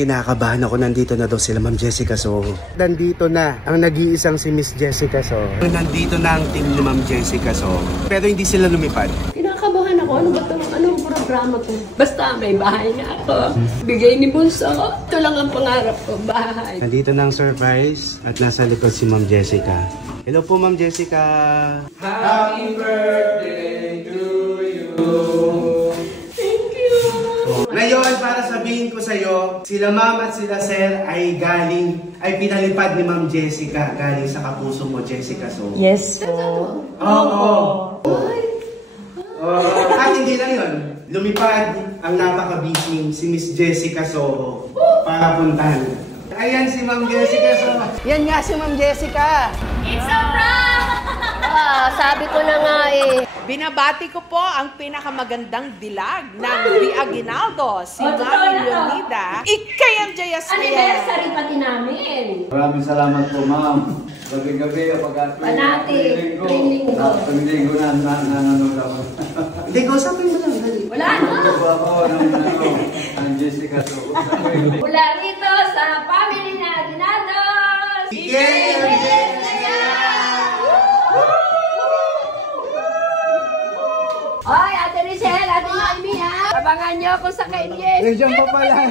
Kinakabahan ako, nandito na daw sila Ma'am Jessica Soho. Nandito na ang nag-iisang si Miss Jessica Soho. Nandito na ang team ni Ma'am Jessica Soho. Pero hindi sila lumipad. Kinakabahan ako. Ano ba ito? Anong programa ko? Basta may bahay na ako. Bigay ni Bunso. Ito lang ang pangarap ko, bahay. Nandito na ang surprise at nasa likod si Ma'am Jessica. Hello po Ma'am Jessica. Happy birthday to you. Ngayon, para sabihin ko sa'yo, sila Ma'am at sila Sir ay pinalipad ni Ma'am Jessica galing sa kapuso mo, Jessica Soho. Yes po. Oo. At hindi lang yun, lumipad ang napaka-busy si Miss Jessica Soho para puntahan. Ayan si Ma'am Jessica Soho. Yan nga si Ma'am Jessica. It's a prank! Sabi ko na nga eh. Binabati ko po ang pinakamagandang dilag ng The Aguinaldo, si Mami Leonida. Ikayang Jayas Anniversary pati namin. Maraming salamat po, ma'am. Gabi-gabi, Panati, 3 linggo. 3 linggo na nanonood ako. Hindi, kausapin mo lang. Wala na. Ang Jessica Soho. Mula rito sa family na Aguinaldo. Hoy, Ate Richelle, Ate Noemi ha. Abangan niyo ako sa Kenya. Nandiyan pa pala.